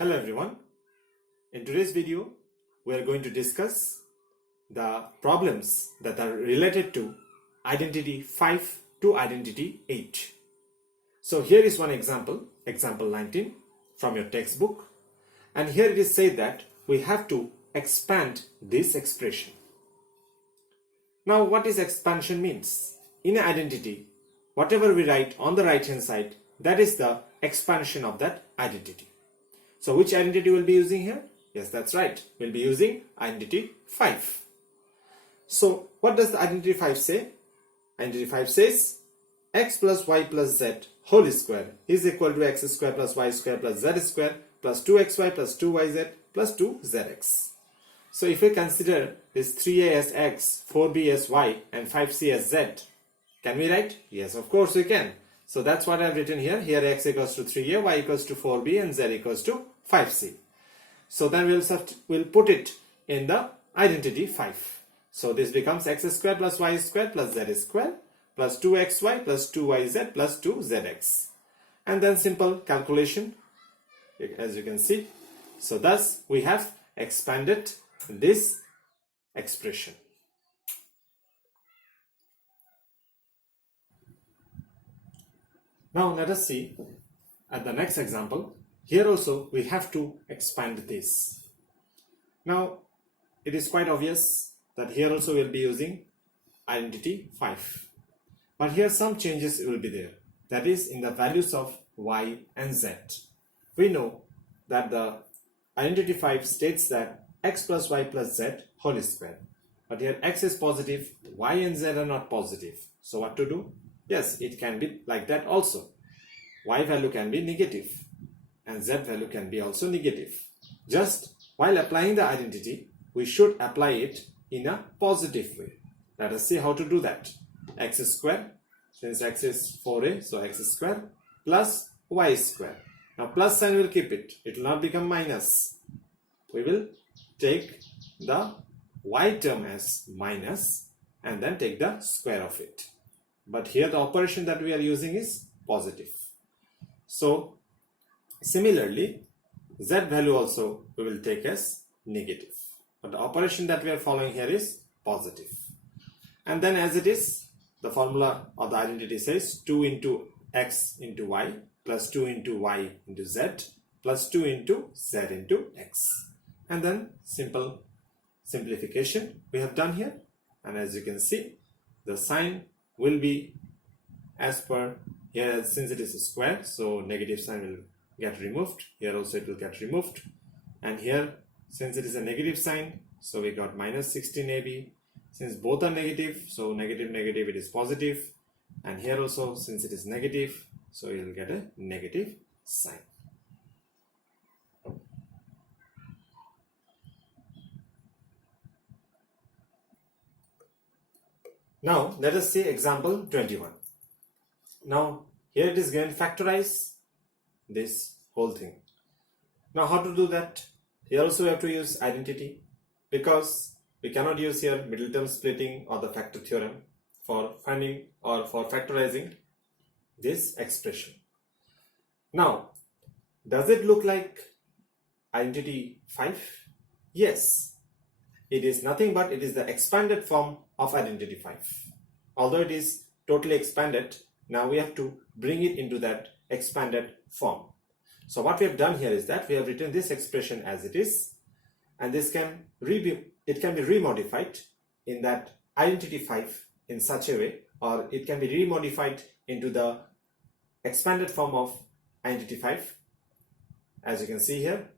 Hello everyone. In today's video, we are going to discuss the problems that are related to identity 5 to identity 8. So here is one example, example 19 from your textbook. And here it is said that we have to expand this expression. Now what is expansion means? In an identity, whatever we write on the right hand side, that is the expansion of that identity. So which identity we'll be using here? Yes, that's right. We'll be using identity 5. So what does the identity 5 say? Identity 5 says x plus y plus z whole square is equal to x square plus y square plus z square plus 2xy plus 2yz plus 2zx. So if we consider this 3a as x, 4b as y and 5c as z, can we write? Yes, of course we can. So that's what I've written here. Here x equals to 3a, y equals to 4b and z equals to 5c. So then we'll put it in the identity 5. So this becomes x square plus y square plus z square plus 2xy plus 2yz plus 2zx. And then simple calculation, as you can see. So thus we have expanded this expression. Now let us see at the next example. Here also we have to expand this. Now it is quite obvious that here also we will be using identity 5. But here some changes will be there. That is in the values of y and z. We know that the identity 5 states that x plus y plus z whole square. But here x is positive, y and z are not positive. So what to do? Yes, it can be like that also. Y value can be negative and z value can be also negative. Just while applying the identity, we should apply it in a positive way. Let us see how to do that. X square, since x is 4a, so x square plus y square. Now plus sign will keep it. It will not become minus. We will take the y term as minus and then take the square of it. But here the operation that we are using is positive. So similarly, z value also we will take as negative. But the operation that we are following here is positive. And then as it is, the formula of the identity says 2 into x into y plus 2 into y into z plus 2 into z into x. And then simple simplification we have done here. And as you can see, the sign will be as per here, since it is a square, so negative sign will get removed. Here also it will get removed. And here, since it is a negative sign, so we got minus 16ab. Since both are negative, so negative negative it is positive. And here also, since it is negative, so you will get a negative sign. Now let us see example 21. Now here it is given factorize this whole thing. Now how to do that? Here also we have to use identity, because we cannot use here middle term splitting or the factor theorem for finding or for factorizing this expression. Now does it look like identity 5? Yes. It is nothing but it is the expanded form of identity 5. Although it is totally expanded, now we have to bring it into that expanded form. So what we have done here is that we have written this expression as it is, and this can be remodified in that identity 5 in such a way, or it can be remodified into the expanded form of identity 5. As you can see here,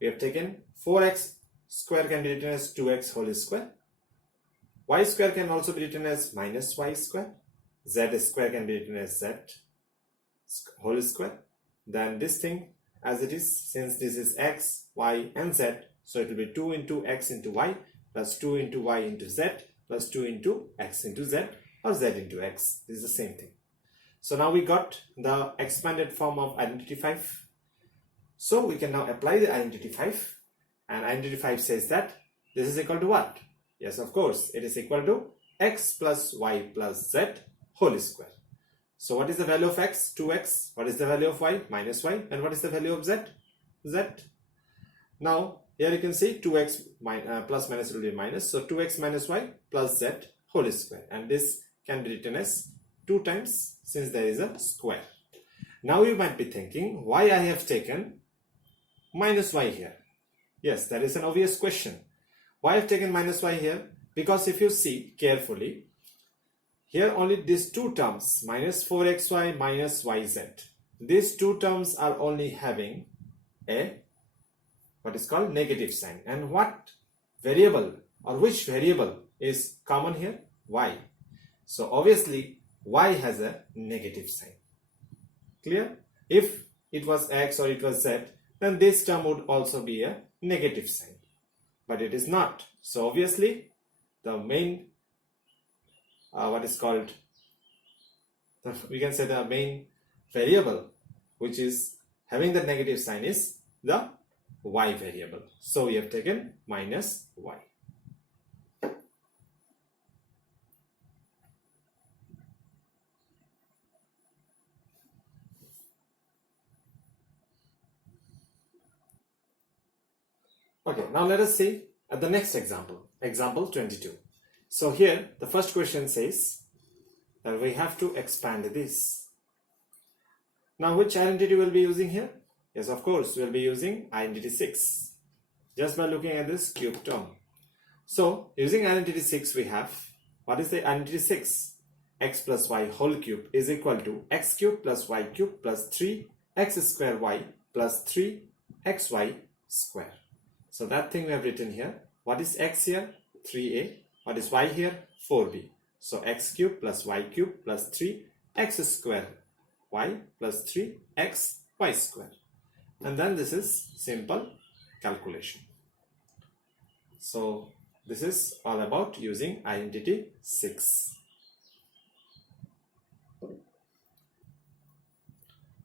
we have taken 4x square can be written as 2x whole square. Y square can also be written as minus y square. Z square can be written as z whole square. Then this thing as it is, since this is x, y and z, so it will be 2 into x into y plus 2 into y into z plus 2 into x into z or z into x. This is the same thing. So now we got the expanded form of identity 5. So we can now apply the identity 5. And identity 5 says that this is equal to what? Yes, of course, it is equal to x plus y plus z whole square. So what is the value of x? 2x. What is the value of y? Minus y. And what is the value of z? z. Now here you can see 2x plus minus will be minus, so 2x minus y plus z whole square, and this can be written as 2 times since there is a square. Now you might be thinking why I have taken minus y here. Yes, that is an obvious question. Why I have taken minus y here? Because if you see carefully, here only these two terms, minus 4xy minus yz, these two terms are only having a what is called negative sign. And what variable or which variable is common here? Y. So obviously y has a negative sign. Clear? If it was x or it was z, then this term would also be a negative sign. But it is not. So obviously the main we can say the main variable which is having the negative sign is the y variable. So we have taken minus y. Okay, now let us see at the next example, example 22. So here the first question says that we have to expand this. Now which identity we'll be using here? Yes, of course, we'll be using identity 6 just by looking at this cube term. So using identity 6 we have, what is the identity 6? X plus y whole cube is equal to x cube plus y cube plus 3x square y plus 3xy square. So that thing we have written here. What is x here? 3a. What is y here? 4b. So x cube plus y cube plus 3x square y plus 3xy square. And then this is simple calculation. So this is all about using identity 6.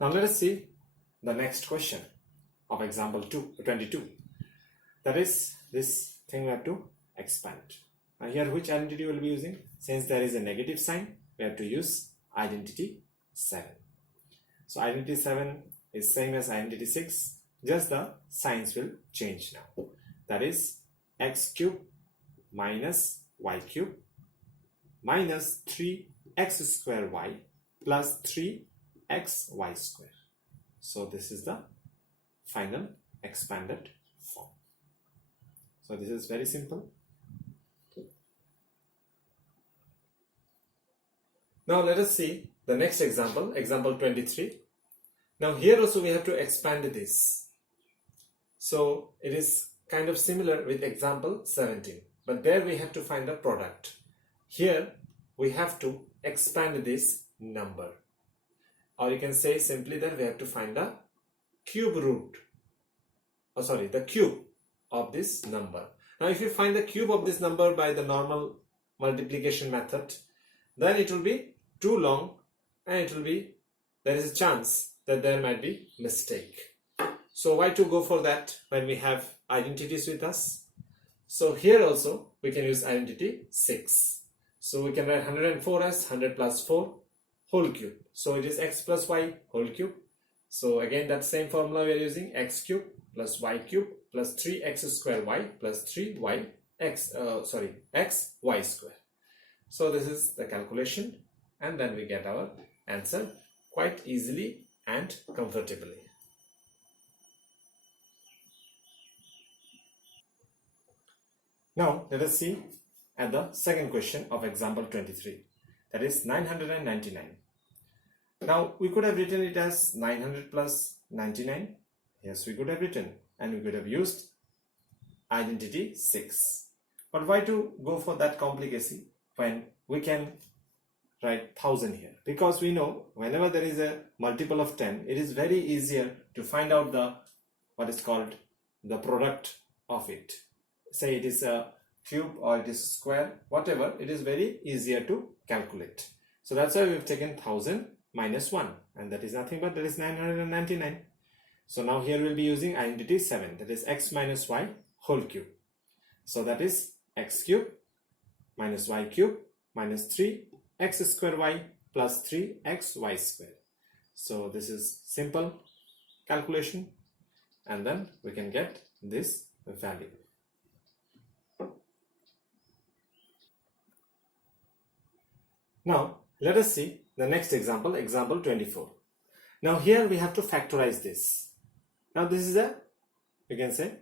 Now let us see the next question of example 22. That is this thing we have to expand. Now here which identity we will be using? Since there is a negative sign, we have to use identity 7. So identity 7 is same as identity 6, just the signs will change now. That is x cube minus y cube minus 3x square y plus 3xy square. So this is the final expanded form. So this is very simple. Now let us see the next example, example 23. Now here also we have to expand this. So it is kind of similar with example 17, but there we have to find a product. Here we have to expand this number, or you can say simply that we have to find the cube root, the cube of this number. Now if you find the cube of this number by the normal multiplication method, then it will be too long and there is a chance that there might be mistake. So why to go for that when we have identities with us? So here also we can use identity 6. So we can write 104 as 100 plus 4 whole cube. So it is x plus y whole cube. So again that same formula we are using, x cube plus y cube plus 3x square y plus xy square. So this is the calculation, and then we get our answer quite easily and comfortably. Now let us see at the second question of example 23, that is 999. Now we could have written it as 900 plus 99. Yes, we could have written, and we could have used identity 6. But why to go for that complicacy when we can write 1000 here? Because we know whenever there is a multiple of 10, it is very easier to find out the what is called the product of it. Say it is a cube or it is square, whatever, it is very easier to calculate. So that's why we have taken 1000 minus 1, and that is nothing but that is 999. So now here we'll be using identity 7, that is x minus y whole cube. So that is x cube minus y cube minus 3x square y plus 3xy square. So this is simple calculation, and then we can get this value. Now let us see the next example, example 24. Now here we have to factorize this. Now this is you can say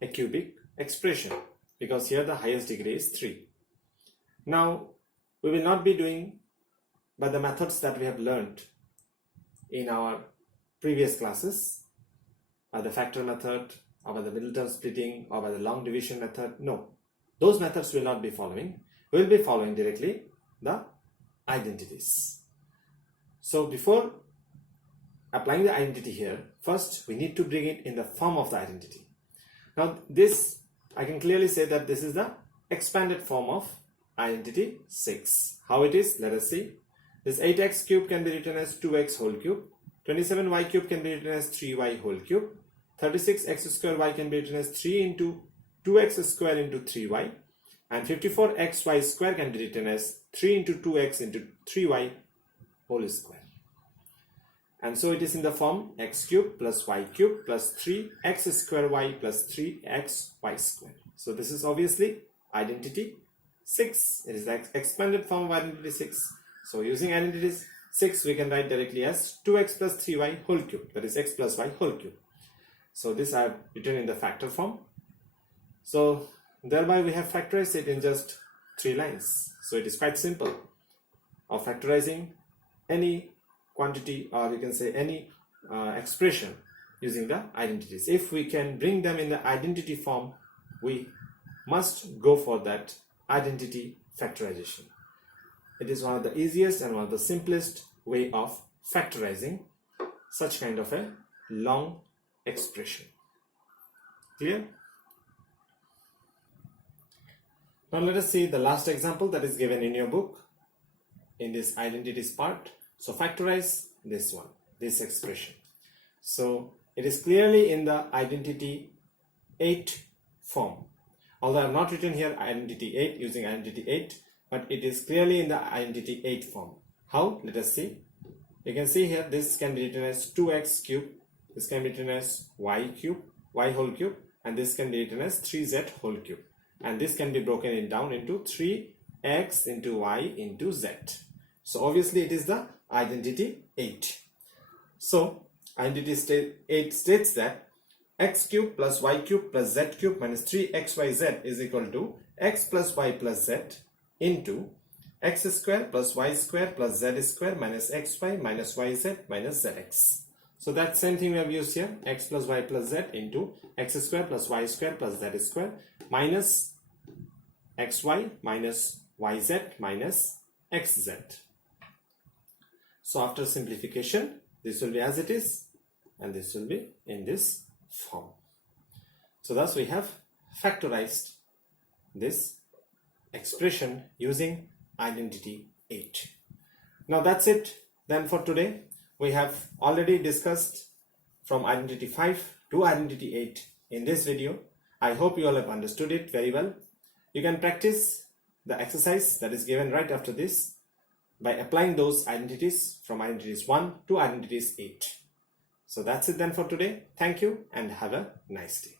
a cubic expression, because here the highest degree is 3. Now we will not be doing by the methods that we have learned in our previous classes, by the factor method or by the middle term splitting or by the long division method. No, those methods will not be following. We will be following directly the identities. So before applying the identity here, first we need to bring it in the form of the identity. Now this, I can clearly say that this is the expanded form of identity 6. How it is? Let us see. This 8x cube can be written as 2x whole cube. 27y cube can be written as 3y whole cube. 36x square y can be written as 3 into 2x square into 3y. And 54xy square can be written as 3 into 2x into 3y whole square. And so it is in the form x cube plus y cube plus 3x square y plus 3xy square. So this is obviously identity 6. It is the expanded form of identity 6. So using identity 6, we can write directly as 2x plus 3y whole cube, that is x plus y whole cube. So this I have written in the factor form. So thereby we have factorized it in just 3 lines. So it is quite simple of factorizing any quantity, or you can say any expression using the identities. If we can bring them in the identity form, we must go for that identity factorization. It is one of the easiest and one of the simplest way of factorizing such kind of a long expression. Clear? Now let us see the last example that is given in your book in this identities part. So factorize this one, this expression. So it is clearly in the identity 8 form. Although I have not written here identity 8 using identity 8, but it is clearly in the identity 8 form. How? Let us see. You can see here this can be written as 2x cube, this can be written as y cube, y whole cube, and this can be written as 3z whole cube. And this can be broken down into 3x into y into z. So obviously it is the identity 8. So identity 8 states that x cube plus y cube plus z cube minus 3xyz is equal to x plus y plus z into x square plus y square plus z square minus xy minus yz minus zx. So that same thing we have used here, x plus y plus z into x square plus y square plus z square minus xy minus yz minus xz. So after simplification, this will be as it is and this will be in this form. So thus we have factorized this expression using identity 8. Now that's it then for today. We have already discussed from identity 5 to identity 8 in this video. I hope you all have understood it very well. You can practice the exercise that is given right after this by applying those identities from identities 1 to identities 8. So that's it then for today. Thank you and have a nice day.